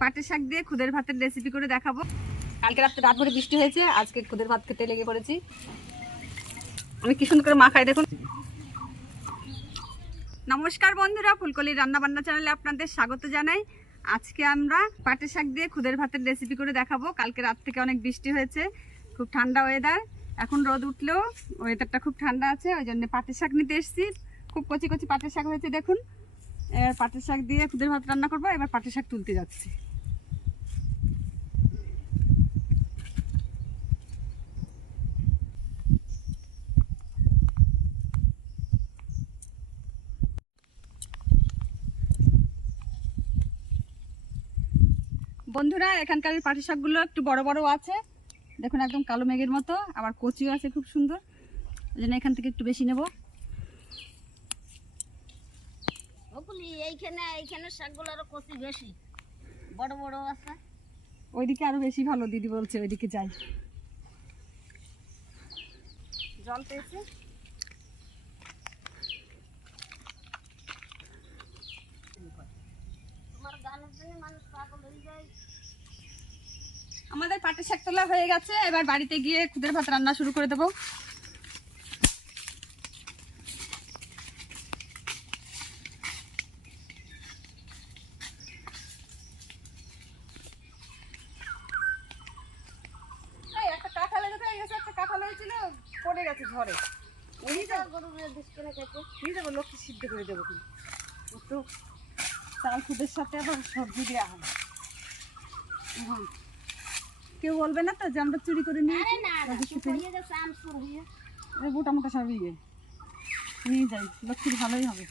পাটের শাক দিয়ে খুদের ভাতের রেসিপি করে দেখাবো। কালকে রাত্রে রাত ভরে বৃষ্টি হয়েছে আজকে খুদের ভাত খেতে লেগে পড়েছি। আমি কি সুন্দর করে মাখাই দেখুন। নমস্কার বন্ধুরা ফুলকলি রান্না বান্না চ্যানেলে আপনাদের স্বাগত জানাই। আজকে আমরা পাটের শাক দিয়ে খুদের ভাতের রেসিপি করে দেখাবো। কালকে রাত থেকে অনেক বৃষ্টি হয়েছে খুব ঠান্ডা ওয়েদার এখন রোদ উঠলেও ওয়েদারটা খুব ঠান্ডা আছে ওই জন্য পাটের শাক নিতে এসেছি। খুব কচি কচি পাটের শাক হয়েছে দেখুন। এবার পাটের শাক দিয়ে খুদের ভাত রান্না করব, এবার পাটের শাক তুলতে যাচ্ছি। বন্ধুরা, এখানকার পাটি শাকগুলো একটু বড় বড় আছে। দেখুন, একদম কালো মেঘের মতো, আবার কচিও আছে খুব সুন্দর। ওই জন্য এখান থেকে একটু বেশি নেব। এইখানে এইখানে কচি বেশি। বড় বড় আছে। ওইদিকে আরও বেশি ভালো দিদি বলছে ওইদিকে যাই। জল পেয়েছে? আমাদের পাটের শাক তোলা হয়ে গেছে এবার বাড়িতে গিয়ে খুদের ভাত রান্না শুরু করে দেবো এই, একটা কাঁঠাল এনেছে, এই গাছে একটা কাঁঠাল হয়েছিল, পড়ে গেছে ঝড়ে। নিয়ে যাব, গরু ডিসকানে খাইতে নিয়ে যাব, লক্ষ্মী সিদ্ধ করে দেবো কিন্তু। তো চাল খুদের সাথে আবার সবজি দেওয়া হবে হুম। কেউ বলবে না তো যে আমরা চুরি করে নিয়ে আরে না না সে পড়িয়ে যাচ্ছে আম সুর মোটা মোটা ইয়ে নিয়ে যাই লক্ষ্মীর ভালোই হবে।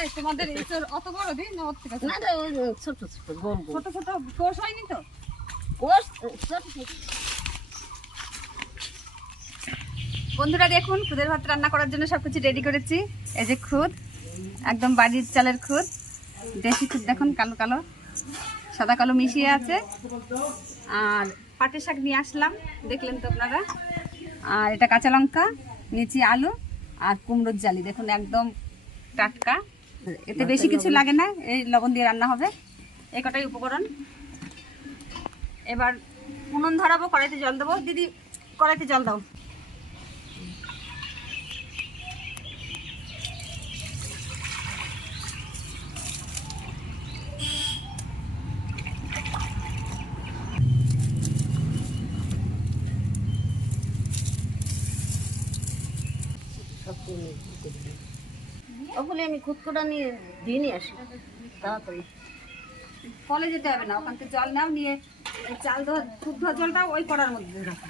এই তোমাদের এই অত বড় দিন? না ওর থেকে না ওই ছোট ছোট গোল গোল ছোট ছোট কোষ হয়নি তো? কোষ ছোট ছোট। বন্ধুরা দেখুন খুদের ভাত রান্না করার জন্য সবকিছু রেডি করেছি। এই যে খুদ একদম বাড়ির চালের খুদ। দেশি খুদ দেখুন কালো কালো। সাদা কালো মিশিয়ে আছে। আর পাটের শাক নিয়ে আসলাম দেখলেন তো আপনারা। আর এটা কাঁচা লঙ্কা নিয়েছি আলু আর কুমড়োর জালি। দেখুন একদম টাটকা। এতে বেশি কিছু লাগে না এই লবণ দিয়ে রান্না হবে। এই কটাই উপকরণ। এবার উনুন ধরাবো কড়াইতে জল দেবো। দিদি কড়াইতে জল দাও। ওগুলি আমি খুদকুটা নিয়ে দিয়ে নিয়ে আসি। তাড়াতাড়ি। কলে যেতে হবে না ওখান থেকে জল নাও নিয়ে চাল ধোয়া দুধ ধোয়া জলটা ওই কড়ার মধ্যে রাখো।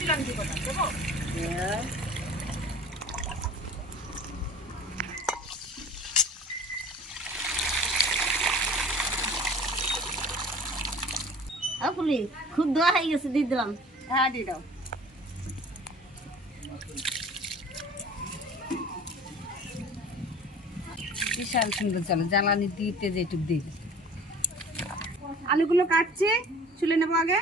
দিলাম কি কথা দেবো? হ্যাঁ। ওগুলি হয়ে গেছে দিয়ে দিলাম। হ্যাঁ দিয়ে দাও। বিশাল সুন্দর চলো জ্বালানি দিতে যেটুক দিয়ে। আলুগুলো কাটছি চুলে নেব আগে।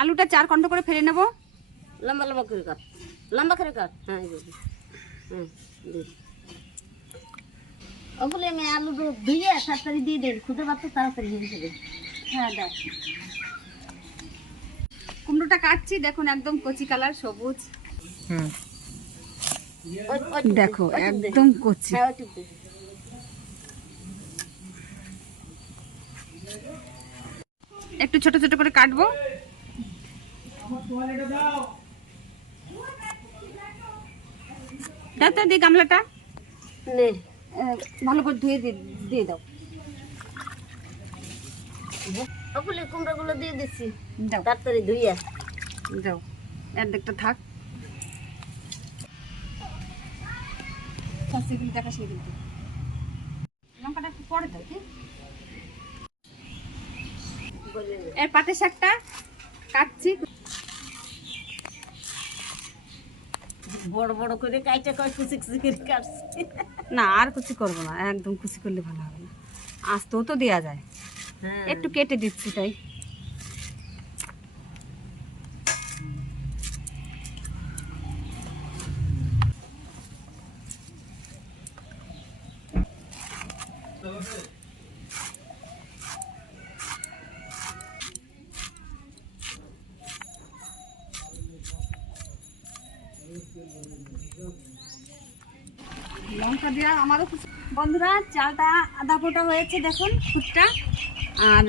আলুটা চার খণ্ড করে ফেলে নেব। লম্বা লম্বা করে কাট। লম্বা করে কাট। হ্যাঁ হ্যাঁ দে আমি আলু ধুয়ে তাড়াতাড়ি দিয়ে দেন খুদে ভাত তাড়াতাড়ি হয়ে যাবে। হ্যাঁ দেখ। কুমড়োটা কাটছি দেখুন একদম কচি কালার সবুজ। ওই- ওই- দেখো একদম কচি। হ্যাঁ। একটু ছোট ছোট করে কাটবো। দাও তো দি গামলাটা। নে। ভালো করে ধুয়ে দিয়ে দিয়ে দাও। ওগুলি কুমড়োগুলো দিয়ে দিচ্ছি দাও। তাড়াতাড়ি ধুইয়া। দাও। এর দিকটা থাক সবজিগুলি দেখাস নি কিন্তু লঙ্কাটা একটু পরে দাও কি? এর পাটের শাকটা কাটছি। বড় বড় করে কাইটা কয় কুচি কুচি করে কাটছি। না আর কিছু করব না একদম খুশি করলে ভালো হবে না। আস্তেও তো দেওয়া যায়। একটু কেটে দিচ্ছি তাই। লঙ্কা দেওয়া আমারও বন্ধুরা চালটা আধা ফোটা হয়েছে দেখুন খুদটা আর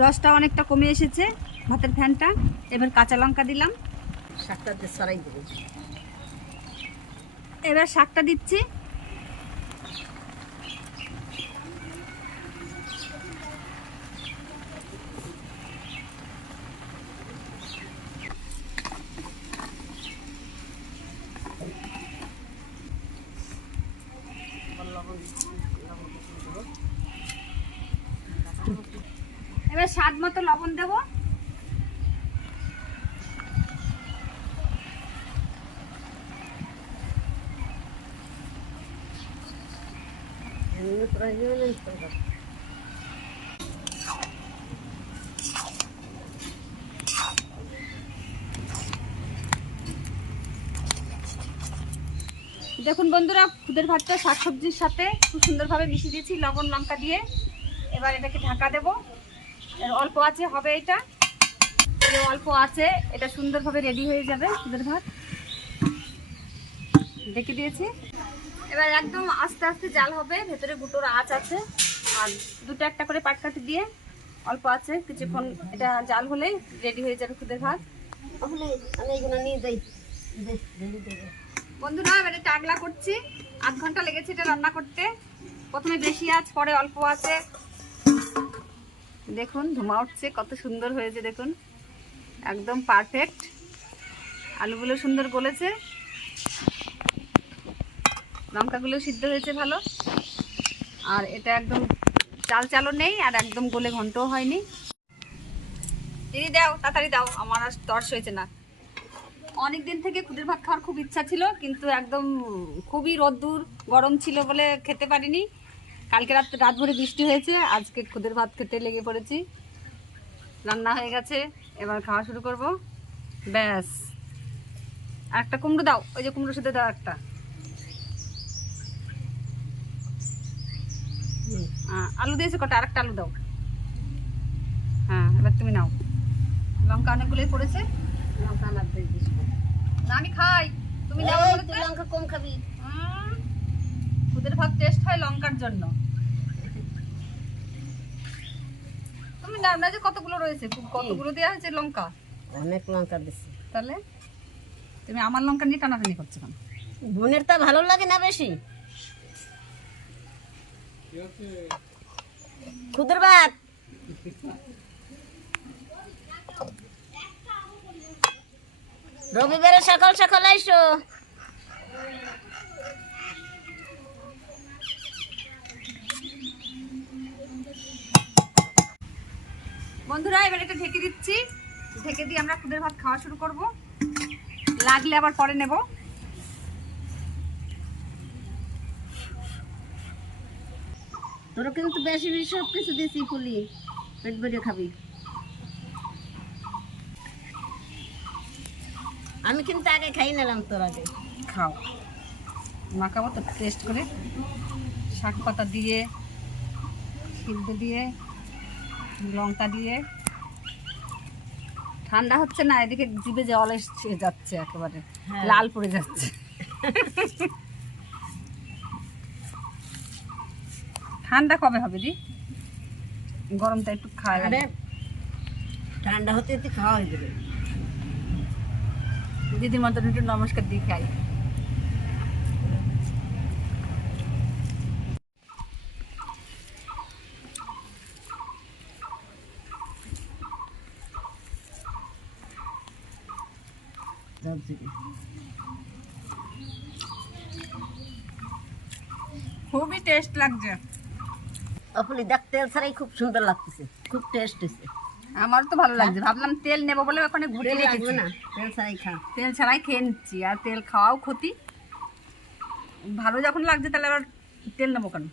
রসটা অনেকটা কমে এসেছে ভাতের ফ্যানটা। এবার কাঁচা লঙ্কা দিলাম। শাকটা দিয়ে সরাই দেবো। এবার শাকটা দিচ্ছি এবার স্বাদ মতো লবণ দেবো। দেখুন বন্ধুরা, খুদের ভাতটা শাকসবজির সাথে খুব সুন্দরভাবে মিশিয়ে দিয়েছি, লবণ, লঙ্কা দিয়ে এবার এটাকে ঢাকা দেব অল্প আছে হবে এটা। অল্প আছে এটা সুন্দরভাবে রেডি হয়ে যাবে খুদের ভাত। ডেকে দিয়েছি। এবার একদম আস্তে আস্তে জাল হবে ভেতরে গুটোর আঁচ আছে। আর দুটো একটা করে পাটকাঠি দিয়ে অল্প আছে কিছুক্ষণ এটা জাল হলেই রেডি হয়ে যাবে খুদের ভাত। তাহলে আমি এগুলো নিয়ে যাই। বন্ধুরা এবারে টাগলা করছি। আধ ঘণ্টা লেগেছে এটা রান্না করতে। প্রথমে বেশি আঁচ পরে অল্প আছে। দেখুন, ধোঁয়া উঠছে, কত সুন্দর হয়েছে, দেখুন। একদম পারফেক্ট আলুগুলো সুন্দর গলেছে। লঙ্কাগুলো সিদ্ধ হয়েছে ভালো। আর এটা একদম চাল চালও নেই, আর একদম গলে ঘন্টও হয়নি। দিদি, দাও, তাড়াতাড়ি দাও, আমার আর তর্স হয়েছে না। অনেক দিন থেকে খুদের ভাত খাওয়ার খুব ইচ্ছা ছিল, কিন্তু একদম খুবই রোদ্দুর, গরম ছিল বলে খেতে পারিনি। কালকে রাত রাত ভরে বৃষ্টি হয়েছে আজকে খুদের ভাত খেতে লেগে পড়েছি। রান্না হয়ে গেছে এবার খাওয়া শুরু করব। ব্যাস। আর একটা কুমড়ো দাও ওই যে কুমড়ো সাথে দাও একটা। হুম। আলু দিয়েছে কটা? আরেকটা আলু দাও। হ্যাঁ এবার তুমি নাও। লঙ্কা অনেকগুলোই পড়েছে। লঙ্কা না। আমি খাই। তুমি লঙ্কা কম খাবি। উম, খুদের ভাত টেস্ট হয় লঙ্কার জন্য। তুমি না না যে কতগুলো রয়েছে? কতগুলো দেওয়া হয়েছে লঙ্কা? অনেক লঙ্কা দিছি। তাহলে? তুমি আমার লঙ্কা নিয়ে টানাটানি করছ কেন? বোনের তা ভালো লাগে না বেশি? খুদের ভাত? রবিবারে সকাল সকাল আইসো। বন্ধুরা এবার এটা ঢেকে দিচ্ছি। ঢেকে দিয়ে আমরা খুদের ভাত খাওয়া শুরু করব। লাগলে আবার পরে নেব। তোর কিন্তু বেশি বেশি সব কিছু দিছি ফুলি। পেট ভরে খাবি। আমি কিন্তু আগে খাই নিলাম তোর আগে। খাও। মাখাবো তো টেস্ট করে। শাক পাতা দিয়ে সিদ্ধ দিয়ে। লঙ্কা দিয়ে। ঠান্ডা হচ্ছে না এদিকে জিভে জল এসছে যাচ্ছে একেবারে। হ্যাঁ। লাল পড়ে যাচ্ছে। ঠান্ডা কবে হবে দি? গরমটা একটু খায়। আরে ঠান্ডা হতে খাওয়া হয়ে যাবে। দিদির মতন একটু নমস্কার দিয়ে খাই খুবই টেস্ট লাগছে। অপলি দেখ তেল ছাড়াই খুব সুন্দর লাগতেছে খুব টেস্ট হয়েছে আমার তো ভালো লাগছে ভাবলাম তেল নেব বলে ওখানে ঘুরে লাগবে না তেল ছাড়াই খা। তেল ছাড়াই খেয়ে নিচ্ছি আর তেল খাওয়াও ক্ষতি। ভালো যখন লাগছে তাহলে আবার তেল নেব কেন?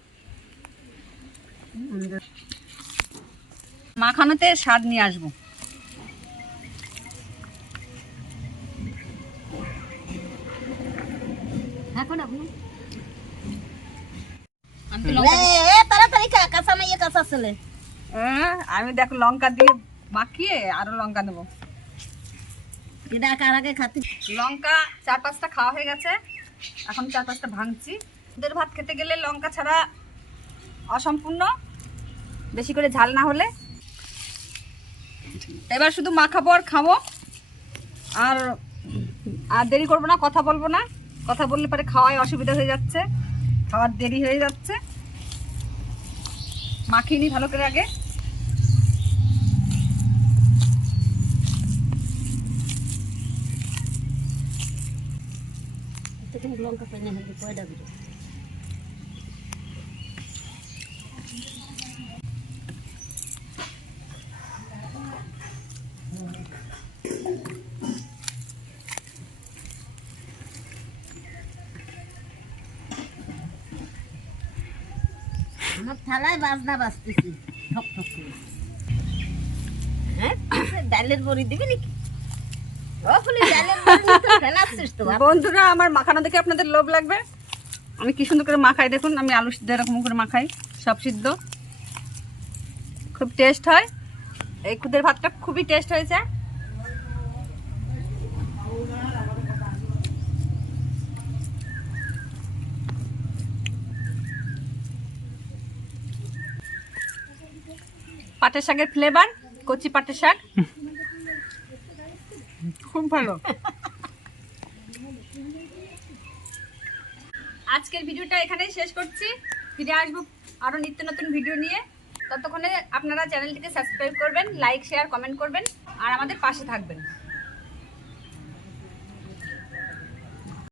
মাখানোতে স্বাদ নিয়ে আসব। আমি হ্যাঁ, আমি দেখো লঙ্কা দিয়ে মাখিয়ে আরও লঙ্কা খাতে? লঙ্কা চার পাঁচটা খাওয়া হয়ে গেছে এখন চার পাঁচটা ভাঙছি। দুধের ভাত খেতে গেলে লঙ্কা ছাড়া অসম্পূর্ণ বেশি করে ঝাল না হলে। এবার শুধু মাখাবো আর খাব। আর আর দেরি করব না কথা বলব না। কথা বললে পরে খাওয়ায় অসুবিধা হয়ে যাচ্ছে, খাওয়ার দেরি হয়ে যাচ্ছে। মাখিয়ে ভালো করে আগে। লঙ্কা দিল থালায় বাজনা হ্যাঁ? ডালের বড়ি দিবি। বন্ধুরা, আমার মাখানো দেখে আপনাদের লোভ লাগবে। আমি কি সুন্দর করে মাখাই, দেখুন, আমি আলু সিদ্ধ এরকম করে মাখাই, সব সিদ্ধ। খুব টেস্ট হয়। এই খুদের ভাতটা খুবই টেস্ট হয়েছে। পাটের শাকের ফ্লেভার কচি পাটের শাক। খুব ভালো। আজকের ভিডিওটা এখানেই শেষ করছি। ফিরে আসব আরও নিত্য নতুন ভিডিও নিয়ে। ততক্ষণে আপনারা চ্যানেলটিকে সাবস্ক্রাইব করবেন লাইক শেয়ার কমেন্ট করবেন আর আমাদের পাশে থাকবেন।